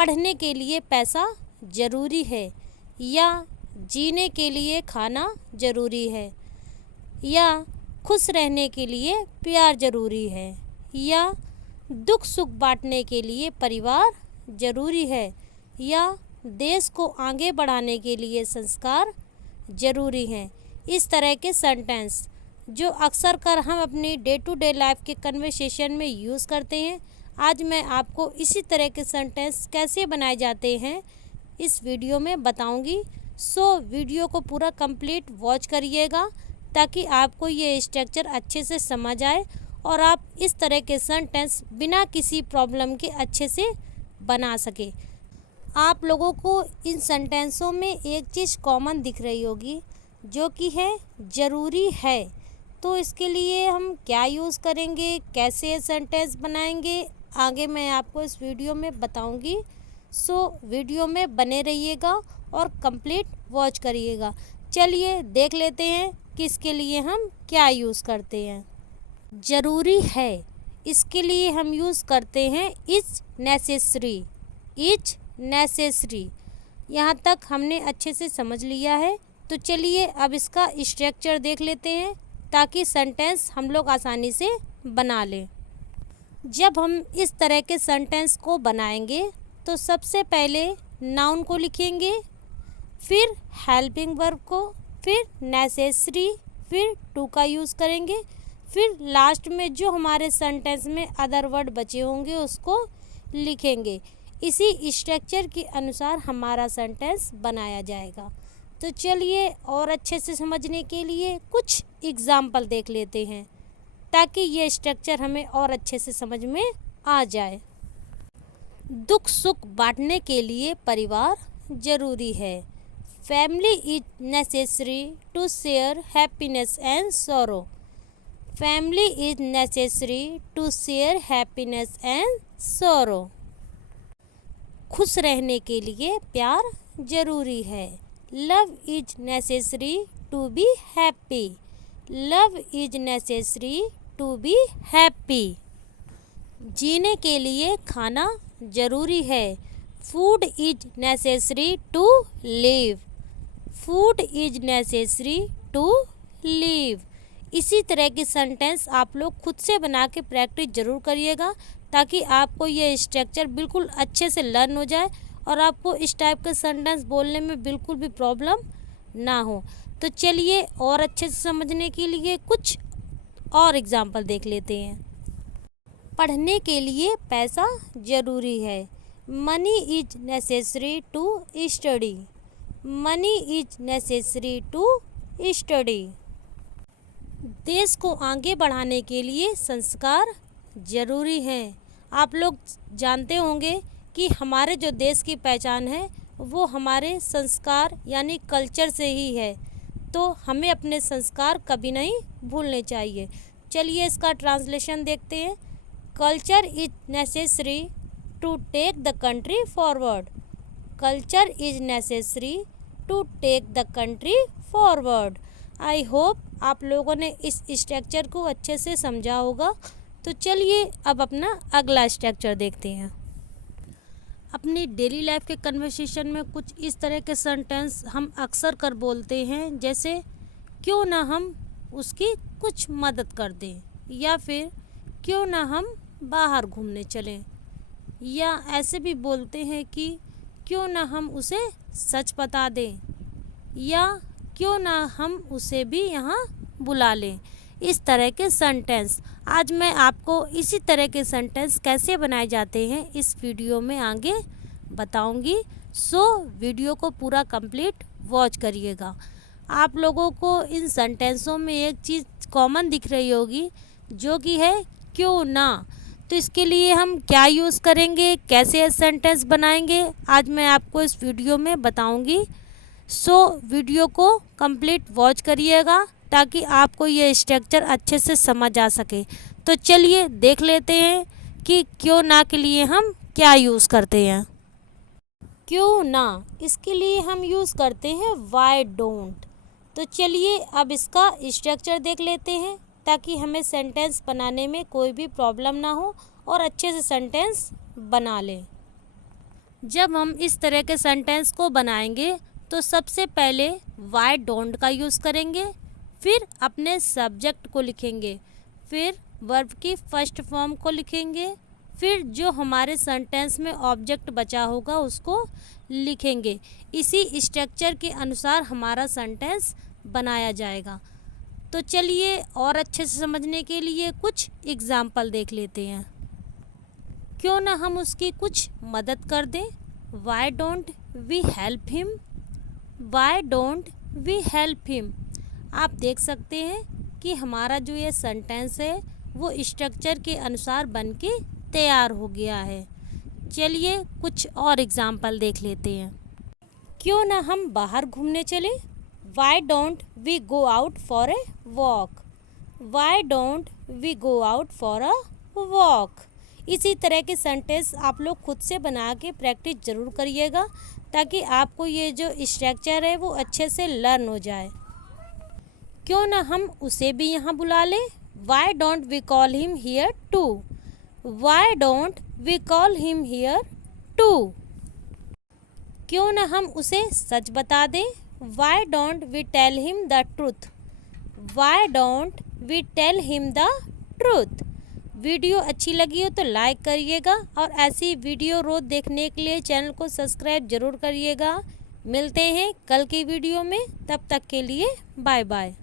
पढ़ने के लिए पैसा ज़रूरी है, या जीने के लिए खाना ज़रूरी है, या खुश रहने के लिए प्यार ज़रूरी है, या दुख सुख बांटने के लिए परिवार ज़रूरी है, या देश को आगे बढ़ाने के लिए संस्कार ज़रूरी हैं। इस तरह के सेंटेंस जो अक्सर कर हम अपनी डे टू डे लाइफ के कन्वर्सेशन में यूज़ करते हैं, आज मैं आपको इसी तरह के सेंटेंस कैसे बनाए जाते हैं इस वीडियो में बताऊंगी। सो वीडियो को पूरा कंप्लीट वॉच करिएगा ताकि आपको ये स्ट्रक्चर अच्छे से समझ आए और आप इस तरह के सेंटेंस बिना किसी प्रॉब्लम के अच्छे से बना सके। आप लोगों को इन सेंटेंसों में एक चीज़ कॉमन दिख रही होगी जो कि है ज़रूरी है। तो इसके लिए हम क्या यूज़ करेंगे, कैसे सेंटेंस बनाएंगे, आगे मैं आपको इस वीडियो में बताऊंगी। सो वीडियो में बने रहिएगा और कंप्लीट वॉच करिएगा। चलिए देख लेते हैं कि इसके लिए हम क्या यूज़ करते हैं। ज़रूरी है, इसके लिए हम यूज़ करते हैं इज नेसेसरी। इज नेसेसरी यहाँ तक हमने अच्छे से समझ लिया है। तो चलिए अब इसका स्ट्रक्चर देख लेते हैं ताकि सेंटेंस हम लोग आसानी से बना लें। जब हम इस तरह के सेंटेंस को बनाएंगे तो सबसे पहले नाउन को लिखेंगे, फिर हेल्पिंग वर्ब को, फिर नेसेसरी, फिर टू का यूज़ करेंगे, फिर लास्ट में जो हमारे सेंटेंस में अदर वर्ड बचे होंगे उसको लिखेंगे। इसी स्ट्रक्चर के अनुसार हमारा सेंटेंस बनाया जाएगा। तो चलिए और अच्छे से समझने के लिए कुछ एग्जाम्पल देख लेते हैं ताकि ये स्ट्रक्चर हमें और अच्छे से समझ में आ जाए। दुख सुख बांटने के लिए परिवार ज़रूरी है। Family is necessary to share happiness and sorrow. Family is necessary to share happiness and sorrow. खुश रहने के लिए प्यार ज़रूरी है। Love is necessary to be happy. Love is necessary to be happy. जीने के लिए खाना ज़रूरी है। Food is necessary to live. Food is necessary to live. इसी तरह की सेंटेंस आप लोग खुद से बना के प्रैक्टिस ज़रूर करिएगा ताकि आपको ये स्ट्रक्चर बिल्कुल अच्छे से लर्न हो जाए और आपको इस टाइप का सेंटेंस बोलने में बिल्कुल भी प्रॉब्लम ना हो। तो चलिए और अच्छे से समझने के लिए कुछ और एग्जाम्पल देख लेते हैं। पढ़ने के लिए पैसा ज़रूरी है। Money is necessary to study. Money is necessary to study. देश को आगे बढ़ाने के लिए संस्कार ज़रूरी हैं। आप लोग जानते होंगे कि हमारे जो देश की पहचान है वो हमारे संस्कार यानी कल्चर से ही है। तो हमें अपने संस्कार कभी नहीं भूलने चाहिए। चलिए इसका ट्रांसलेशन देखते हैं। Culture is necessary to take the country forward. Culture is necessary to take the country forward. I hope आप लोगों ने इस स्ट्रक्चर को अच्छे से समझा होगा। तो चलिए अब अपना अगला स्ट्रक्चर देखते हैं। अपनी डेली लाइफ के कन्वर्सेशन में कुछ इस तरह के सेंटेंस हम अक्सर कर बोलते हैं, जैसे क्यों ना हम उसकी कुछ मदद कर दें, या फिर क्यों ना हम बाहर घूमने चलें, या ऐसे भी बोलते हैं कि क्यों ना हम उसे सच बता दें, या क्यों ना हम उसे भी यहाँ बुला लें। इस तरह के सेंटेंस आज मैं आपको इसी तरह के सेंटेंस कैसे बनाए जाते हैं इस वीडियो में आगे बताऊंगी। सो वीडियो को पूरा कंप्लीट वॉच करिएगा। आप लोगों को इन सेंटेंसों में एक चीज़ कॉमन दिख रही होगी जो कि है क्यों ना। तो इसके लिए हम क्या यूज़ करेंगे, कैसे सेंटेंस बनाएंगे, आज मैं आपको इस वीडियो में बताऊंगी। सो वीडियो को कंप्लीट वॉच करिएगा ताकि आपको ये स्ट्रक्चर अच्छे से समझ आ सके। तो चलिए देख लेते हैं कि क्यों ना के लिए हम क्या यूज़ करते हैं। क्यों ना, इसके लिए हम यूज़ करते हैं वाई डोंट। तो चलिए अब इसका स्ट्रक्चर देख लेते हैं ताकि हमें सेंटेंस बनाने में कोई भी प्रॉब्लम ना हो और अच्छे से सेंटेंस बना लें। जब हम इस तरह के सेंटेंस को बनाएंगे तो सबसे पहले वाई डोंट का यूज़ करेंगे, फिर अपने सब्जेक्ट को लिखेंगे, फिर वर्ब की फर्स्ट फॉर्म को लिखेंगे, फिर जो हमारे सेंटेंस में ऑब्जेक्ट बचा होगा उसको लिखेंगे। इसी स्ट्रक्चर के अनुसार हमारा सेंटेंस बनाया जाएगा। तो चलिए और अच्छे से समझने के लिए कुछ एग्जाम्पल देख लेते हैं। क्यों ना हम उसकी कुछ मदद कर दें। Why don't we help him, why don't we help him. आप देख सकते हैं कि हमारा जो ये सेंटेंस है वो स्ट्रक्चर के अनुसार बन के तैयार हो गया है। चलिए कुछ और एग्जाम्पल देख लेते हैं। क्यों ना हम बाहर घूमने चलें। Why don't we go out for a walk, why don't we go out for a walk. इसी तरह के सेंटेंस आप लोग खुद से बना के प्रैक्टिस ज़रूर करिएगा ताकि आपको ये जो स्ट्रक्चर है वो अच्छे से लर्न हो जाए। क्यों ना हम उसे भी यहाँ बुला लें। Why don't we call him here too, why don't we call him here too. क्यों ना हम उसे सच बता दें। Why don't we tell him the truth, why don't we tell him the truth. Video अच्छी लगी हो तो लाइक करिएगा और ऐसी वीडियो रोज़ देखने के लिए चैनल को सब्सक्राइब ज़रूर करिएगा। मिलते हैं कल की वीडियो में, तब तक के लिए बाय बाय।